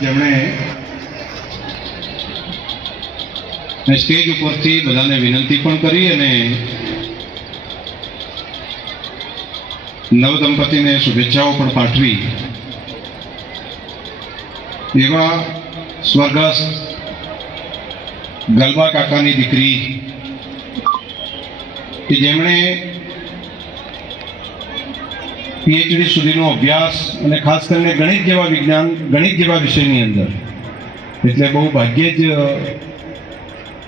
જેમણે સ્ટેજ ઉપરથી બધાને વિનંતી પણ કરી અને નવદંપતિને શુભેચ્છાઓ પણ પાઠવી. એવા સ્વર્ગસ્થ ગલબા કાકાની દીકરી કે જેમણે પીએચડી સુધીનો અભ્યાસ અને ખાસ કરીને ગણિત જેવા વિજ્ઞાન, ગણિત જેવા વિષયની અંદર. એટલે બહુ ભાગ્યે જ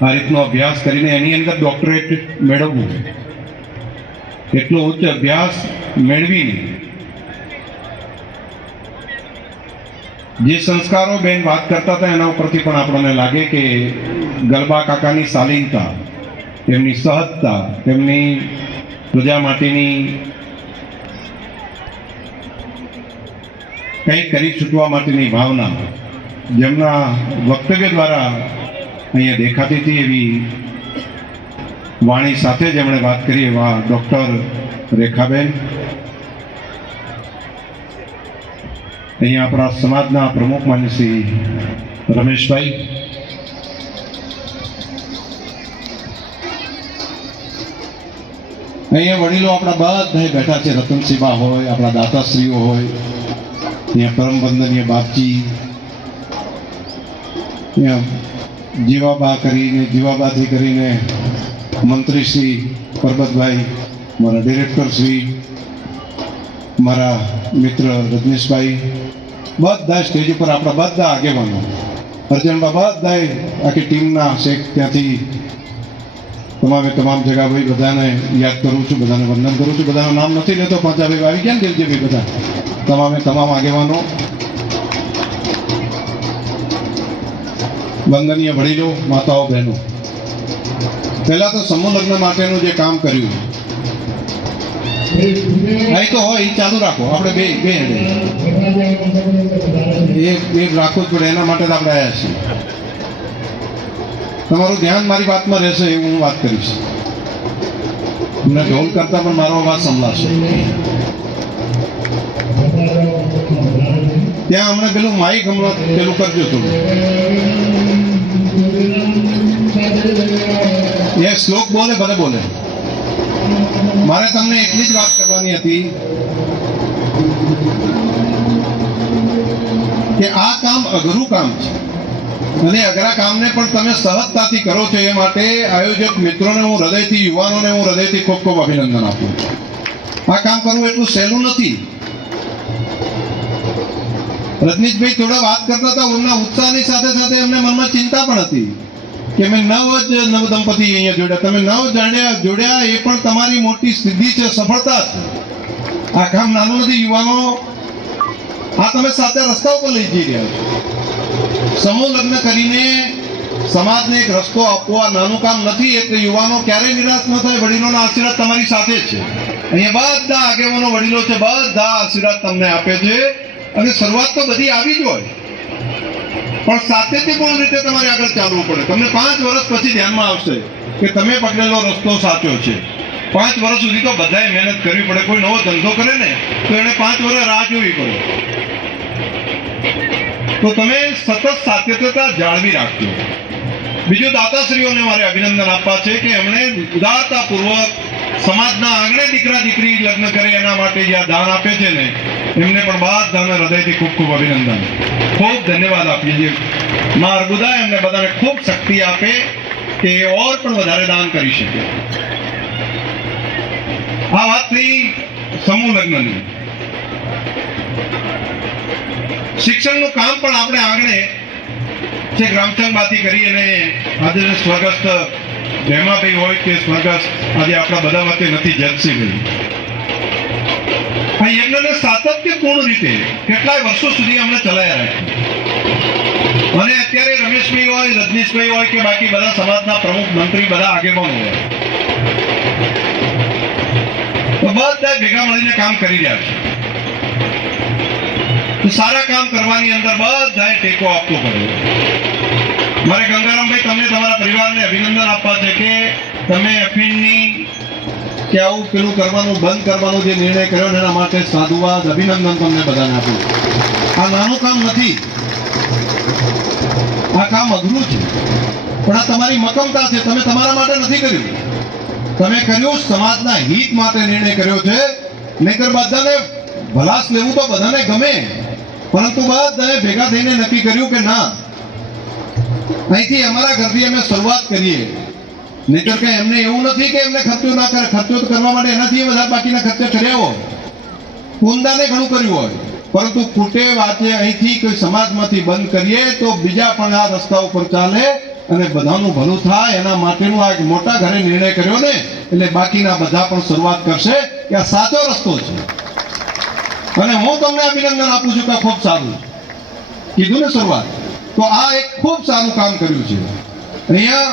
આ રીતનો અભ્યાસ કરીને એની અંદર ડોક્ટરેટ મેળવવું. એટલો ઉચ્ચ અભ્યાસ મેળવીને જે સંસ્કારો બેન વાત કરતા હતા એના ઉપરથી પણ આપણને લાગે કે ગરબા કાકાની શાલીનતા, તેમની સહજતા, તેમની પ્રજા માટેની કંઈક કરી છૂટવા માટેની ભાવના જેમના વક્તવ્ય દ્વારા અહીંયા દેખાતી હતી એવી વાણી સાથે જેમણે વાત કરી એવા ડૉક્ટર રેખાબેન. અહીંયા આપણા સમાજના પ્રમુખ માન્ય શ્રી રમેશભાઈ. અહીંયા વડીલો આપણા બધા બેઠા છે રતનસિંહા હોય, આપણા દાતાશ્રીઓ હોય. અહીંયા પરમ વંદનીય બાપજી. જીવાબા કરીને, જીવાબાથી કરીને મંત્રી શ્રી પરબતભાઈ, મારા ડિરેક્ટર શ્રી, મારા મિત્ર રજનીશભાઈ બધા સ્ટેજ ઉપર આપણા બધા આગેવાનો. અર્જનબા બધાએ આખી ટીમના શેખ ત્યાંથી તમામે તમામ જગા ભાઈ બધાને યાદ કરું છું, બધાને વંદન કરું છું. બધાનું નામ નથી લેતો પાંચાભાઈ આવી ગયા ને દેવજીભાઈ બધા. તમામે તમામ આગેવાનો વંદનીય વડીલો, માતાઓ, બહેનો. પહેલા તો સમૂહ લગ્ન માટેનું જે કામ કર્યું. નહીં તો હોય એ ચાલુ રાખો. આપણે બે બે એ રાખવું જ પડે, એના માટે જ આપણે આવ્યા છીએ. તમારું ધ્યાન મારી વાતમાં રહેશે એવું હું વાત કરીશ. મને ઢોલ કરતા પણ મારો અવાજ સંભળાશે. ત્યાં હમણાં પેલું માઇક હમણાં પેલું કરજો થોડું એ શ્લોક બોલે, ભલે બોલે. મારે તમને એટલી જ વાત કરવાની હતી કે આ કામ અઘરું કામ છે. અને અઘરા કામને પણ તમે સહજતાથી કરો છો એ માટે આયોજક મિત્રોને હું હૃદયથી, યુવાનોને હું હૃદયથી ખૂબ ખૂબ અભિનંદન આપું આ કામ કરવું એટલું સહેલું નથી. રજનીશભાઈ થોડા વાત કરતા હતા એમના ઉત્સાહની સાથે સાથે એમને મનમાં ચિંતા પણ હતી કે મેં નવ જ નવ દંપતી અહીંયા જોડ્યા. તમે નવ જાણ્યા, જોડ્યા એ પણ તમારી મોટી સિદ્ધિ છે, સફળતા છે. આ કામ નાનું નથી, યુવાનો, આ તમે સાથે રસ્તા ઉપર લઈ જઈ રહ્યા છો. સમૂહ લગ્ન કરીને સમાજને એક રસ્તો આપવો નાનું કામ નથી, એટલે યુવાનો ક્યારેય નિરાશ ન થાય. વડીલોના આશીર્વાદ તમારી સાથે છે. અહીંયા બધા આગેવાનો, વડીલો છે, બધા આશીર્વાદ તમને આપે છે. અને શરૂઆત તો બધી આવી જ હોય. પણ સાતત્યપૂર્ણ રીતે તમારે આગળ ચાલવું પડે. તમને પાંચ વર્ષ પછી ધ્યાનમાં આવશે કે તમે પકડેલો રસ્તો સાચો છે. પાંચ વર્ષ સુધી તો બધાએ મહેનત કરવી પડે. કોઈ નવો ધંધો કરે ને, તો એને પાંચ વર્ષ રાહ જોવી પડે. તો તમે સતત સાતત્યતા જાળવી રાખજો. બીજું દાતાશ્રીઓને મારે અભિનંદન આપવા છે કે એમણે ઉદારતાપૂર્વક સમાજના આંગણે દીકરા દીકરી લગ્ન કરે એના માટે જે આ દાન આપે છે ને, એમને પણ બધાને હૃદયથી ખૂબ ખૂબ અભિનંદન. ખૂબ ધન્યવાદ આપીએ છીએ. મા અર્બુદા એમને બધાને ખૂબ શક્તિ આપે કે ઓર પણ વધારે દાન કરી શકે. આ વાત થઈ સમૂહ લગ્નની. શિક્ષણનું કામ પણ આપણે આંગણે જે ગ્રામસંઘમાંથી કરી અને આજે સ્વર્ગસ્થ ભેમાભાઈ હોય કે સ્વર્ગસ્થ આજે આપણા બધા માટે નથી જગસીભાઈ આ યજ્ઞને સાતત્યપૂર્ણ રીતે કેટલાય વર્ષો સુધી અમને ચલાયા રાખ્યું અને અત્યારે રમેશભાઈ હોય, રજનીશભાઈ હોય કે બાકી બધા સમાજના પ્રમુખ, મંત્રી બધા આગેવાન હોય. તો બધા ભેગા મળીને કામ કરી રહ્યા છે. સારા કામ કરવાની અંદર બધાએ ટેકો આપવો પડે. મારે ગંગારામભાઈ, તમને તમારા પરિવારને અભિનંદન આપવા છે કે તમે અફીનની કે આવું પેલું કરવાનું, બંધ કરવાનો જે નિર્ણય કર્યો એના માટે સાધુવાદ, અભિનંદન તમને બધાને આપું. આ નાનું કામ નથી. આ કામ અઘરું છે. પણ આ તમારી મકમતા છે. તમે તમારા માટે નથી કર્યું. તમે કર્યું સમાજના હિત માટે નિર્ણય કર્યો છે. નહીતર બધાને ભલાસ લેવું તો બધાને ગમે. પરંતુ બધાએ ભેગા થઈને નક્કી કર્યું કે ના. અહીંથી અમારા ઘરથી અમે શરૂઆત કરીએ. નહીતર કે એમને એવું નથી કે એમને ખર્ચો ના કરે. ખર્ચો કરવા માટે એનાથી વધારે બાકીના ખર્ચા કર્યા હોય. કુંદાને ઘણું કર્યું હોય. પરંતુ કુટે વાતે અહીંથી કોઈ સમાજમાંથી બંધ કરીએ તો બીજા પણ આ રસ્તા ઉપર ચાલે અને બધાનું ભલું થાય. એના માટેનું આ એક મોટા ઘરે નિર્ણય કર્યો ને. એટલે બાકીના બધા પણ શરૂઆત કરશે કે આ સાચો રસ્તો છે. અને હું તમને અભિનંદન આપું છું કે ખૂબ સારું કીધું ને શરૂઆત. તો આ એક ખૂબ સારું કામ કર્યું છે. અહીંયા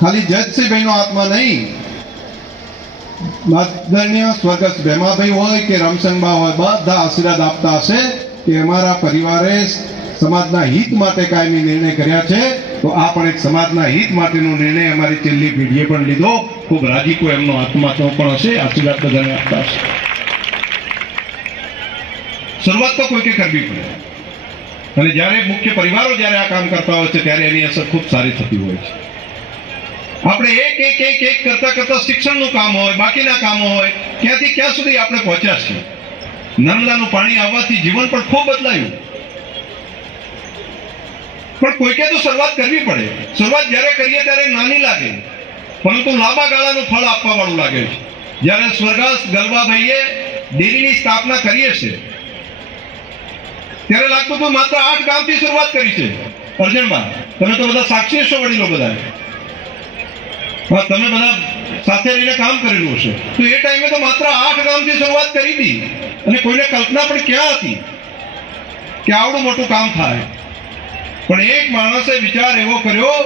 ખાલી જજસિંહભાઈનો આત્મા નહીં આદરણીય સ્વર્ગસ્થ ભેમાભાઈ હોય કે રામસંગબા હોય, બધા આશીર્વાદ આપતા હશે કે અમારા પરિવારે સમાજના હિત માટે કાયમી નિર્ણય કર્યા છે. તો આ પણ એક સમાજના હિત માટેનો નિર્ણય અમારી છેલ્લી પેઢીએ પણ લીધો. ખૂબ રાજીકો એમનો આત્મા તો પણ હશે. આશીર્વાદ બધાને આપતા હશે. શરૂઆત તો કોઈકે કરવી પડે. અને જ્યારે મુખ્ય પરિવારો જ્યારે આ કામ કરતા હોય છે, ત્યારે એની અસર ખૂબ સારી થતી હોય છે. આપણે એક એક એક એક કરતા કરતા શિક્ષણનું કામ હોય, બાકીના કામો હોય ક્યાંથી ક્યાં સુધી આપણે પહોંચ્યા છીએ. નર્મદાનું પાણી આવવાથી જીવન પણ ખૂબ બદલાયું. પણ કોઈકે તો શરૂઆત કરવી પડે. શરૂઆત જ્યારે કરીએ ત્યારે નાની લાગે. પરંતુ લાંબા ગાળાનું ફળ આપવા વાળું લાગે છે. જ્યારે સ્વર્ગસ્થ ગલબાભાઈએ ડેરીની સ્થાપના કરીએ છે ત્યારે લાગતું હતું માત્ર આઠ ગામથી શરૂઆત કરી છે. અર્જણબા તમે તો બધા સાક્ષી છો વડીલો બધા તમે બધા સાથે રહીને કામ કરેલું હશે. તો એ ટાઈમે તો માત્ર આઠ ગામથી શરૂઆત કરી હતી અને કોઈને કલ્પના પણ ક્યાં હતી? કે આવડું મોટું કામ થાય. પણ એક માણસે વિચાર એવો કર્યો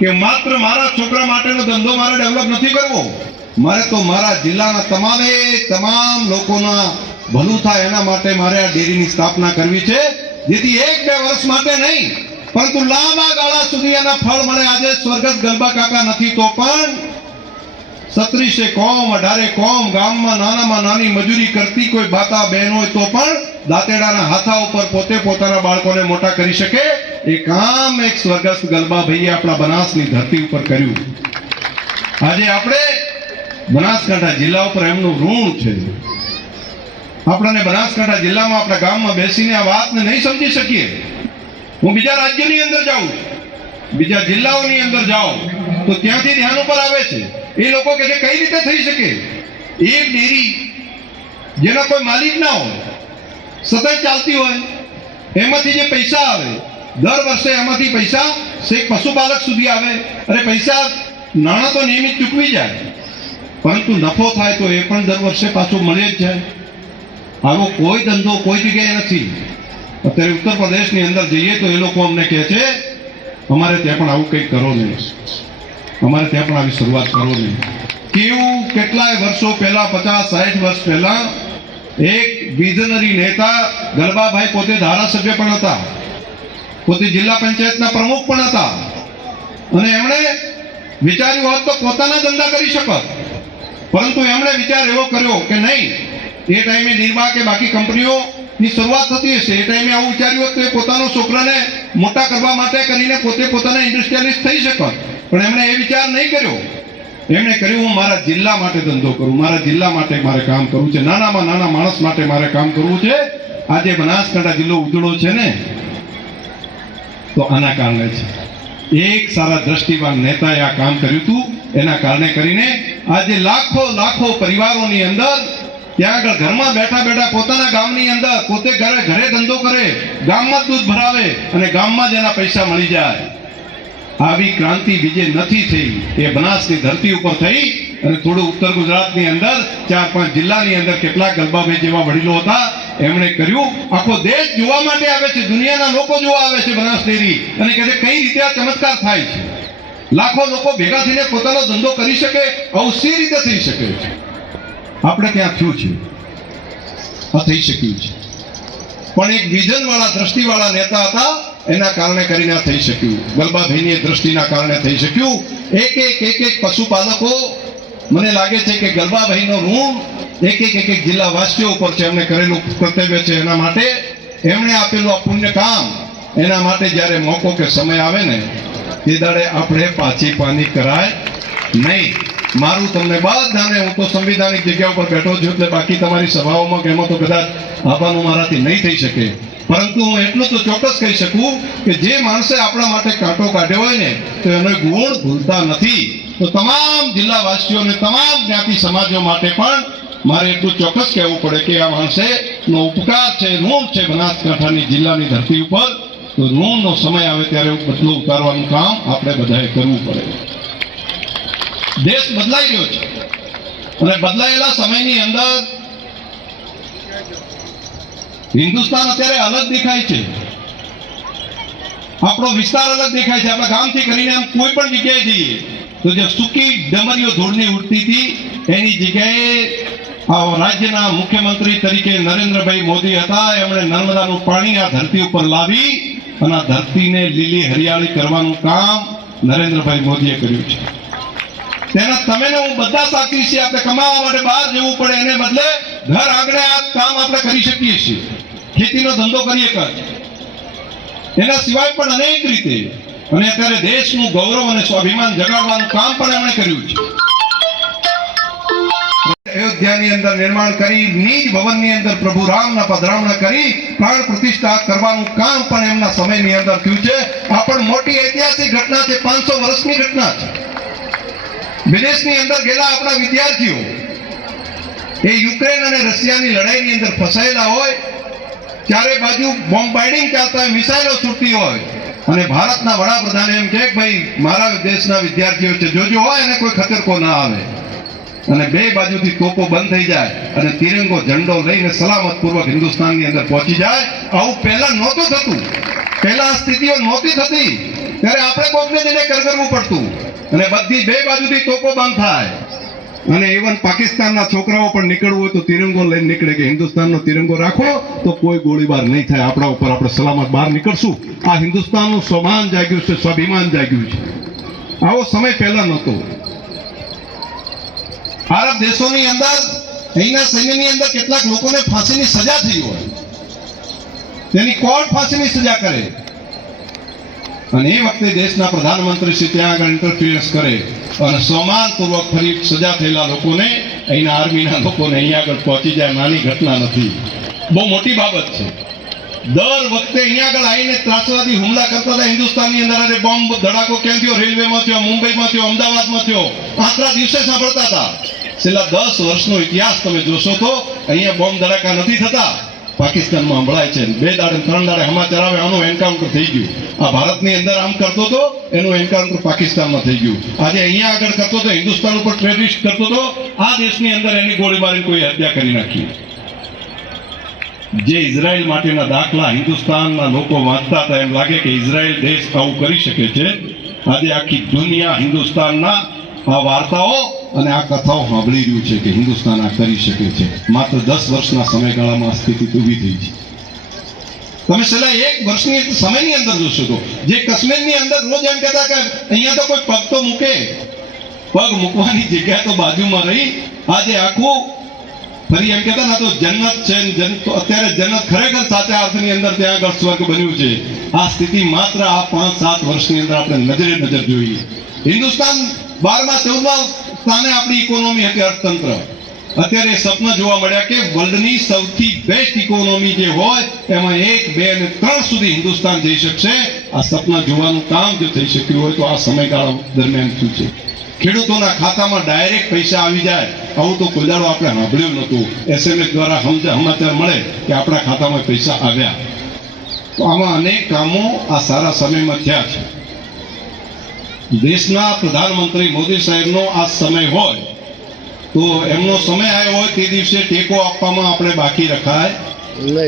કે માત્ર મારા છોકરા માટેનો ધંધો મારે ડેવલપ નથી કરવો. મારે તો મારા જિલ્લાના તમામે તમામ લોકોના ભલું થાય એના માટે મારે આ ડેરીની સ્થાપના કરવી છે. જેથી એક બે વર્ષ માટે નહીં, પરંતુ લાંબા ગાળા સુધી એના ફળ મળે. આજે સ્વર્ગસ્થ ગરબા કાકા નથી તો પણ સત્રીસે કોમ, અઢારે કોમ, ગામમાં નાનામાં નાની મજૂરી કરતી કોઈ બાતા બહેન હોય તો પણ દાંતેડાના હાથા ઉપર પોતે પોતાના બાળકોને મોટા કરી શકે. એ કામ એક સ્વર્ગસ્થ ગલબાભાઈએ આપણા બનાસની ધરતી ઉપર કર્યું. આજે આપણે બનાસકાંઠા જિલ્લા ઉપર એમનું ઋણ છે. આપણને બનાસકાંઠા જિલ્લામાં આપણા ગામમાં બેસીને આ વાતને નહીં સમજી શકીએ. હું બીજા રાજ્યોની અંદર જાઉં, બીજા જિલ્લાઓની અંદર જાઉં, તો ત્યાંથી ધ્યાન ઉપર આવે છે. એ લોકો કે છે, કઈ રીતે થઈ શકે? એક ડેરી જેના કોઈ માલિક ના હોય, સતત ચાલતી હોય, એમાંથી જે પૈસા આવે, દર વર્ષે એમાંથી પૈસા શેખ પશુપાલક સુધી આવે, અને પૈસા નાણાં તો નિયમિત ચૂકવી જાય, પરંતુ નફો થાય તો એ પણ દર વર્ષે પાછું મળે જ જાય. આવો કોઈ ધંધો કોઈ જગ્યાએ નથી. અત્યારે ઉત્તર પ્રદેશની અંદર જઈએ તો એ લોકો અમને કહે છે, અમારે ત્યાં પણ આવું કંઈક કરો નહીં અમારે ત્યાં પણ આવી શરૂઆત કરો નહીં કેવું? કેટલાય વર્ષો પહેલા, પચાસ સાઠ વર્ષ પહેલા, એક વિઝનરી નેતા ગલબાભાઈ પોતે ધારાસભ્ય પણ હતા. પોતે જિલ્લા પંચાયતના પ્રમુખ પણ હતા. અને એમણે વિચાર્યું હોત તો પોતાના ધંધા કરી શકત. પરંતુ એમણે વિચાર એવો કર્યો કે નહીં એ ટાઈમે નિર્મા કે બાકી કંપનીઓની શરૂઆત થતી હશે. એ ટાઈમે આવું વિચાર્યું હતું એ પોતાનો છોકરાને મોટા કરવા માટે કરીને પોતે પોતાના ઇન્ડસ્ટ્રીયલિસ્ટ થઈ શકે પણ એમણે એ વિચાર નહીં કર્યો. એમણે કર્યું, હું મારા જિલ્લા માટે ધંધો કરું. મારા જિલ્લા માટે મારે કામ કરવું છે. નાનામાં નાના માણસ માટે મારે કામ કરવું છે. આજે બનાસકાંઠા જિલ્લો ઉજળો છે ને. તો આના કારણે છે એક સારા દ્રષ્ટિવાન નેતાએ આ કામ કર્યું હતું. એના કારણે કરીને આજે લાખો લાખો પરિવારોની અંદર ત્યાં આગળ ઘરમાં બેઠા બેઠા પોતાના ગામની અંદર પોતે ઘરે ઘરે ધંધો કરે, ગામમાં દૂધ ભરાવે અને ગામમાં જ એના પૈસા મળી જાય. આવી ક્રાંતિ બીજે નથી થઈ. એ બનાસની ધરતી ઉપર થઈ અને થોડું ઉત્તર ગુજરાતની અંદર, ચાર પાંચ જિલ્લાની અંદર કેટલાક ગલબાભાઈ જેવા વડીલો હતા, એમણે કર્યું, આખો દેશ જોવા માટે આવે છે, દુનિયાના લોકો જોવા આવે છે બનાસ ડેરી અને કહે કઈ રીતે આ ચમત્કાર થાય છે? લાખો લોકો ભેગા થઈને પોતાનો ધંધો કરી શકે, આવું સી રીતે થઈ શકે છે? આપણે ત્યાં થયું છે. આ થઈ શક્યું છે. પણ એક વિઝન વાળા દ્રષ્ટિ નેતા હતા, એના કારણે કરીને થઈ શક્યું. ગલબાભાઈની દ્રષ્ટિના કારણે થઈ શક્યું. એક એક એક એક પશુપાલકો, મને લાગે છે કે ગલબાભાઈનો ઋણ એક એક એક એક જિલ્લા વાસીઓ ઉપર છે એમણે કરેલું કર્તવ્ય છે એના માટે. એમણે આપેલું આ પુણ્ય કામ એના માટે જ્યારે મોકો કે સમય આવે ને તે દાડે આપણે પાછી પાની કરાય નહીં. મારું તમને બધાને હું તો સંવિધાનિક જગ્યા ઉપર બેઠો છું એટલે બાકી તમારી સભાઓમાં કે એમાં તો કદાચ આવવાનું મારાથી નહીં થઈ શકે. પરંતુ હું એટલું તો ચોક્કસ કહી શકું કે જે માણસે આપણા માટે કાંટો કાઢ્યો હોય ને, તો એનો ગુણ ભૂલતા નથી. તો તમામ જિલ્લાવાસીઓને, તમામ જ્ઞાતિ સમાજો માટે પણ મારે એટલું ચોક્કસ કહેવું પડે કે આ માણસે નો ઉપકાર છે, ઋણ છે બનાસકાંઠાની જિલ્લાની ધરતી ઉપર. તો ઋણનો સમય આવે ત્યારે બદલો ઉતારવાનું કામ આપણે બધાએ કરવું પડે. દેશ બદલાઈ રહ્યો છે. અને બદલાયેલા સમયની અંદર હિન્દુસ્તાન અત્યારે અલગ દેખાય છે. આપણો વિસ્તાર અલગ દેખાય છે. આપણા ગામથી કરીને આમ કોઈ પણ જગ્યાએ જઈએ, તો જે સૂકી ડમરીઓ ધૂળની ઉડતી હતી, એની જગ્યાએ રાજ્યના મુખ્યમંત્રી તરીકે નરેન્દ્રભાઈ મોદી હતા. એમણે નર્મદાનું પાણી આ ધરતી ઉપર લાવી અને આ ધરતીને લીલી હરિયાળી કરવાનું કામ નરેન્દ્રભાઈ મોદીએ કર્યું છે. તેના તમે ને હું બધા સાથી છીએ, આપણે કમાવા માટે બહાર જવું પડે, એને બદલે ઘર આંગણે આ કામ આપણે કરી શકીએ છીએ. ખેતીનો ધંધો કરીએ કર. એના સિવાય પણ અનેક રીતે, અને અત્યારે દેશનું ગૌરવ અને સ્વાભિમાન જગાડવાનું કામ પણ એમણે કર્યું છે. અયોધ્યાની અંદર નિર્માણ કરી, નીજ ભવનની અંદર પ્રભુ રામના પધરામણા કરી, પ્રાણ પ્રતિષ્ઠા કરવાનું કામ પણ એમના સમયની અંદર થયું છે. આ પણ મોટી ઐતિહાસિક ઘટના છે, પાંચસો વર્ષની ઘટના છે. વિદેશની અંદર ગયેલા આપણા વિદ્યાર્થીઓ, એ યુક્રેન અને રશિયાની લડાઈની અંદર ફસાયેલા હોય, ચારે બાજુ બોમ્બાઇડિંગ ચાલતા હોય, મિસાઇલો છૂટતી હોય, અને ભારતના વડાપ્રધાન એમ કે ભાઈ, મારા દેશના વિદ્યાર્થીઓ છે, જોજો હોય એને કોઈ ખતરકો ના આવે. અને બે બાજુથી તોપો બંધ થઈ જાય અને તિરંગો, ઝંડો લઈને સલામત પૂર્વક હિન્દુસ્તાનની અંદર પહોંચી જાય. આવું પહેલા નહોતું થતું. પહેલા આ સ્થિતિઓ નહોતી થતી. ત્યારે આપણે કોકને જઈને કરગરવું પડતું. અને બધી બે બાજુથી તોપો બંધ થાય. અને ઇવન પાકિસ્તાનના છોકરાઓ પણ નીકળવું હોય તો તિરંગો લઈને નીકળે કે હિન્દુસ્તાનનો તિરંગો રાખો, તો કોઈ ગોળીબાર નહીં થાય. આપણા ઉપર આપણે સલામત બહાર નીકળશું. આ હિન્દુસ્તાનનું સ્વમાન જાગ્યું છે, સ્વાભિમાન જાગ્યું છે. આવો સમય પહેલા નહોતો. આરબ દેશોની અંદર, અહીંના સૈન્યની અંદર કેટલાક લોકોને ફાંસીની સજા થઈ હોય. તેની કોર્ટ ફાંસીની સજા કરે? અને એ વખતે દેશના પ્રધાનમંત્રી શ્રી ત્યાં આગળ ઇન્ટરફિયરન્સ કરે અને સમાનપૂર્વક ફરી સજા થયેલા લોકોને અહીંના આર્મીના લોકોને અહીંયા આગળ પહોંચી જાય નાની ઘટના નથી. બહુ મોટી બાબત છે. દર વખતે અહીંયા આગળ આવીને ત્રાસવાદી હુમલા કરતા હતા હિન્દુસ્તાનની અંદર અને બોમ્બ, ધડાકો ક્યાં થયો, રેલવેમાં થયો, મુંબઈમાં થયો, અમદાવાદમાં થયો, આટલા દિવસે સાંભળતા હતા. છેલ્લા દસ વર્ષનો ઇતિહાસ તમે જોશો તો અહીંયા બોમ્બ, ધડાકા નથી થતા. પાકિસ્તાનમાં સંભળાય છે. બે દાડે, ત્રણ દાડે સમાચાર આવે આનું એન્કાઉન્ટર થઈ ગયું. આ ભારતની અંદર આમ કરતો હતો એનું એન્કાઉન્ટર પાકિસ્તાનમાં થઈ ગયું. આજે અહીંયા આગળ કરતો હતો હિન્દુસ્તાન ઉપર ટેરરિસ્ટ કરતો હતો આ દેશની અંદર એની ગોળીબારી કોઈ હત્યા કરી નાખી. જે ઇઝરાયલ માટેના દાખલા હિન્દુસ્તાનના લોકો વાંચતા હતા, એમ લાગે કે ઇઝરાયલ દેશ આવું કરી શકે છે. આજે આખી દુનિયા હિન્દુસ્તાનના આ વાર્તાઓ અને આ કથાઓ સાંભળી રહ્યું છે કે હિન્દુસ્તાન આ કરી શકે છે. માત્ર દસ વર્ષના સમયગાળામાં સ્થિતિ ઊભી થઈ છે. તમે છેલ્લા એક વર્ષની સમયની અંદર જોશો તો, જે કાશ્મીરની અંદર રોજ એમ કહેતા કે અહીંયા તો કોઈ પગ તો મૂકે. પગ મૂકવાની જગ્યા તો બાજુમાં રહી. આજે આખું ફરી એમ કહેતા ના તો જન્નત છે અત્યારે જન્નત ખરેખર સાચા અર્થની અંદર ત્યાં આગળ સ્વર્ગ બન્યું છે. આ સ્થિતિ માત્ર આ પાંચ સાત વર્ષની અંદર આપણે નજરે નજર જોઈએ. હિન્દુસ્તાન બારમા ચૌદમા સ્થાને આપણી ઇકોનોમી હતી અર્થતંત્ર. અત્યારે સપન જોવા મળ્યા કે વર્લ્ડની સૌથી બેસ્ટ ઇકોનોમી જે હોય, એમાં એક, બે અને ત્રણ સુધી હિન્દુસ્તાન જઈ શકશે. આ સપના જોવાનું કામ જો થઈ શક્યું હોય તો આ સમયગાળા દરમિયાન શું છે. ખેડૂતોના ખાતામાં ડાયરેક્ટ પૈસા આવી જાય. આવું તો કોઈ આપણે સાંભળ્યું નહોતું. એસએમએસ દ્વારા સમાચાર મળે કે આપણા ખાતામાં પૈસા આવ્યા. તો આમાં અનેક કામો આ સારા સમયમાં થયા છે. દેશના પ્રધાનમંત્રી મોદી સાહેબનો આ સમય હોય તો એમનો સમય આવ્યો હોય તે દિવસે ટેકો આપવામાં આપણે બાકી રખાય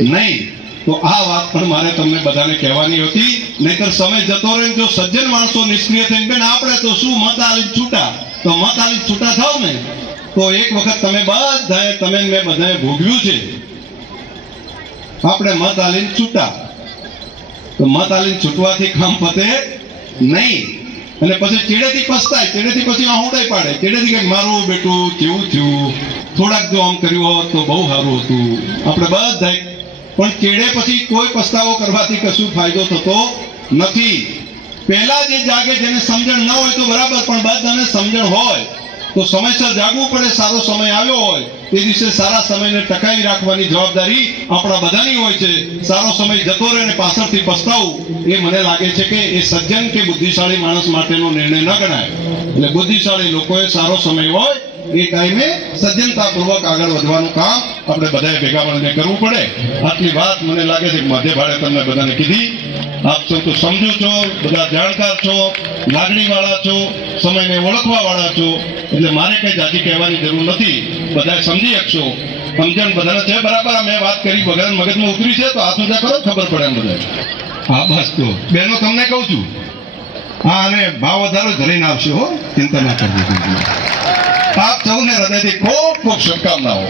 નહીં. તો આ વાત પણ મારે તમને બધાને કહેવાની હતી. નહીતર સમય જતો રહે જો સજ્જન માણસો નિષ્ક્રિય થઈને બેન આપણે તો શું મત આવી છૂટા? તો મત આવી છૂટા થાવ ને? તો એક વખત તમે બધાએ તમે મેં બધાએ ભોગવ્યું છે. આપણે મત આલીને છૂટા. તો મત આલીને છૂટવાથી કામ પતે નહીં. અને પછી ચેડેથી પસ્તાય, ચેડેથી પછી આહુંડાઈ પાડે. ચેડેથી કે મારું બેટું, કેવું થયું? થોડાક જો આમ કર્યું હોત તો બહુ સારું હતું. આપણે બધા પણ ચેડે પછી કોઈ પસ્તાવો કરવાથી કશું ફાયદો થતો નથી. પહેલા જે જાગે જેને સમજણ ન હોય તો બરાબર, પણ બધાને સમજણ હોય તો સમયસર જાગવું પડે, સારો સમય આવ્યો હોય. તે દિવસે સારા સમયને ટકાવી રાખવાની જવાબદારી આપણા બધાની હોય છે. સારો સમય જતો રહે અને પાછળથી પસ્તાવું, એ મને લાગે છે કે એ સજ્જન કે બુદ્ધિશાળી માણસ માટેનો નિર્ણય ન ગણાય. એટલે બુદ્ધિશાળી લોકોએ સારો સમય હોય એ ટાઈમે સજ્જનતાપૂર્વક આગળ વધવાનું કામ આપણે બધાએ ભેગા મળીને કરવું પડે. આટલી વાત મને લાગે છે કે મધ્ય ભાડે તમને બધાને કીધી. આપ સૌ તો સમજો છો બધા જાણકાર છો લાગણીવાળા છો સમયને ઓળખવાવાળા છો. એટલે મારે કંઈ જાજી કહેવાની જરૂર નથી. બધા સમજી શકશો. સમજણ બધાને છે? બરાબર મેં વાત કરી વગર મગજમાં ઉતરી છે તો હાથ ઊંચા કરો ખબર પડે એમ બધા હા બસ તો. બેનો તમને કહું છું. હા અને ભાવ વધારો ધરીને આવશે હો. ચિંતા ના કરજો. આપ સૌને હૃદયથી ખૂબ ખૂબ શુભકામનાઓ.